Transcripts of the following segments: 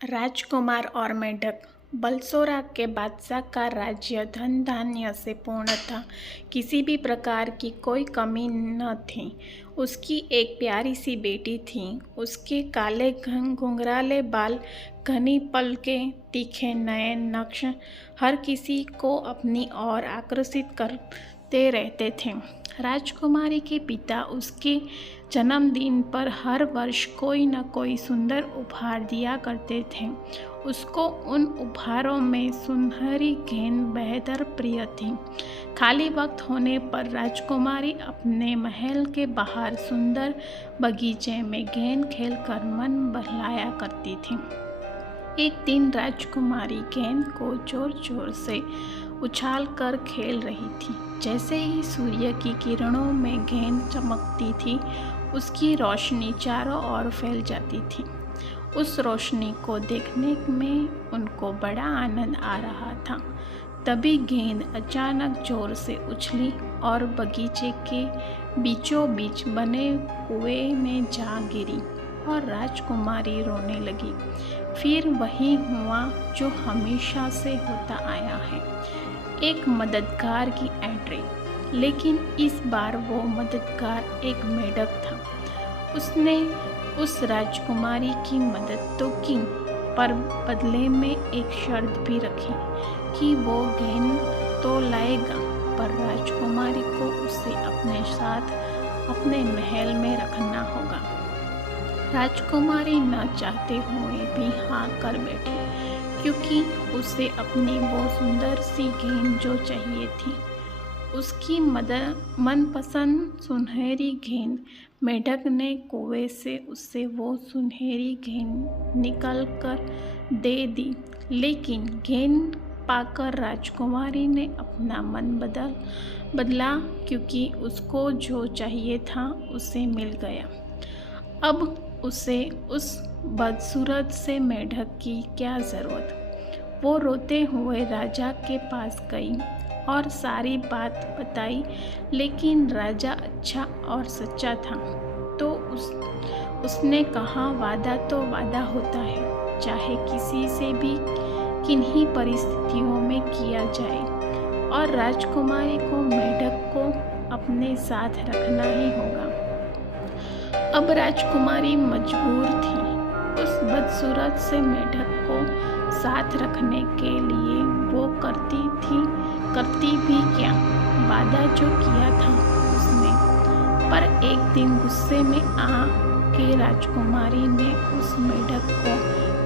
राजकुमार और मेढक। बलसोरा के बादशाह का राज्य धन धान्य से पूर्ण था। किसी भी प्रकार की कोई कमी न थी। उसकी एक प्यारी सी बेटी थी। उसके काले घुंघराले बाल, घनी पलकें, तीखे नयन नक्श हर किसी को अपनी ओर आकर्षित करते रहते थे। राजकुमारी के पिता उसके जन्मदिन पर हर वर्ष कोई न कोई सुंदर उपहार दिया करते थे। उसको उन उपहारों में सुनहरी गेंद बेहद प्रिय थी। खाली वक्त होने पर राजकुमारी अपने महल के बाहर सुंदर बगीचे में गेंद खेलकर मन बहलाया करती थी। एक दिन राजकुमारी गेंद को जोर जोर से उछाल कर खेल रही थी। जैसे ही सूर्य की किरणों में गेंद चमकती थी, उसकी रोशनी चारों ओर फैल जाती थी। उस रोशनी को देखने में उनको बड़ा आनंद आ रहा था। तभी गेंद अचानक जोर से उछली और बगीचे के बीचों बीच बने कुएं में जा गिरी और राजकुमारी रोने लगी। फिर वही हुआ जो हमेशा से होता आया है, एक मददगार की एंट्री। लेकिन इस बार वो मददगार एक मेढक था। उसने उस राजकुमारी की मदद तो की, पर बदले में एक शर्त भी रखी कि वो गेंद तो लाएगा, पर राजकुमारी को उसे अपने साथ अपने महल में रखना होगा। राजकुमारी न चाहते हुए भी हाँ कर बैठी, क्योंकि उसे अपनी वो सुंदर सी गेंद जो चाहिए थी। उसकी मनपसंद सुनहरी गेंद। मेढक ने कुएं से उसे वो सुनहरी गेंद निकाल कर दे दी। लेकिन गेंद पाकर राजकुमारी ने अपना मन बदला, क्योंकि उसको जो चाहिए था उसे मिल गया। अब उसे उस बदसूरत से मेढक की क्या ज़रूरत। वो रोते हुए राजा के पास गई और सारी बात बताई। लेकिन राजा अच्छा और सच्चा था, तो उसने कहा, वादा तो वादा होता है, चाहे किसी से भी किन्हीं परिस्थितियों में किया जाए, और राजकुमारी को मेढक को अपने साथ रखना ही होगा। अब राजकुमारी मजबूर थी उस बदसूरत से मेढक को साथ रखने के लिए। वो करती भी क्या, वादा जो किया था उसने। पर एक दिन गुस्से में आ के राजकुमारी ने उस मेढक को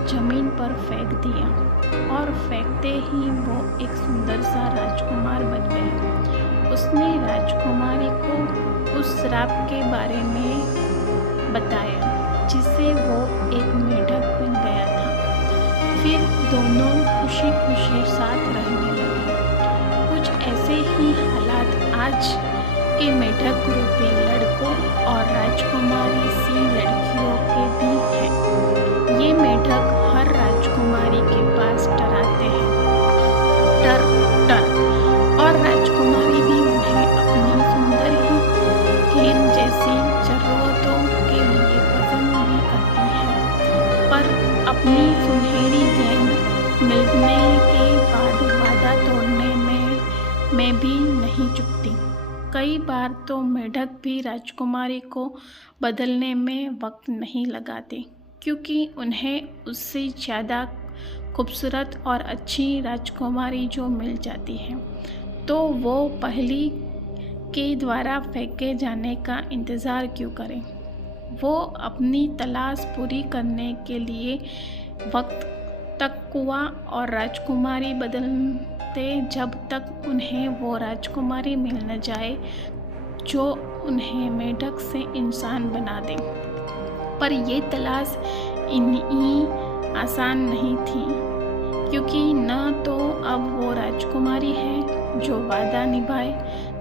जमीन पर फेंक दिया, और फेंकते ही वो एक सुंदर सा राजकुमार बन गया। उसने राजकुमारी को उस श्राप के बारे में बताया, जिससे वो एक मेढक बन गया था। फिर दोनों खुशी खुशी साथ रहने लगे। कुछ ऐसे ही हालात आज के मेढक रूपी लड़कों और राजकुमारी सी लड़कियों के भी हैं। ये मेढक हर राजकुमारी के पास डराते हैं, टर और राजकुमारी भी उन्हें अपनी सुंदर ही गेंद जैसी जरूरतों के लिए पसंद भी करती है। पर अपनी सुनहरी गेंद मिलने के बाद वादा तोड़ने में भी नहीं चुकती। कई बार तो मेढक भी राजकुमारी को बदलने में वक्त नहीं लगाते, क्योंकि उन्हें उससे ज़्यादा खूबसूरत और अच्छी राजकुमारी जो मिल जाती है, तो वो पहली के द्वारा फेंके जाने का इंतज़ार क्यों करें। वो अपनी तलाश पूरी करने के लिए वक्त तक कुआं और राजकुमारी बदलते, जब तक उन्हें वो राजकुमारी मिल न जाए जो उन्हें मेढक से इंसान बना दे। पर ये तलाश इतनी आसान नहीं थी, क्योंकि न तो अब वो राजकुमारी है जो वादा निभाए,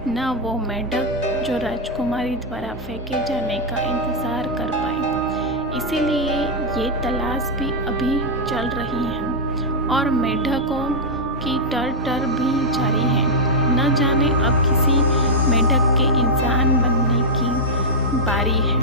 न वो मेढक जो राजकुमारी द्वारा फेंके जाने का इंतज़ार कर पाए। इसीलिए ये तलाश भी अभी चल रही है और मेढकों की टर भी जारी है। न जाने अब किसी मेढक के इंसान बनने की बारी है।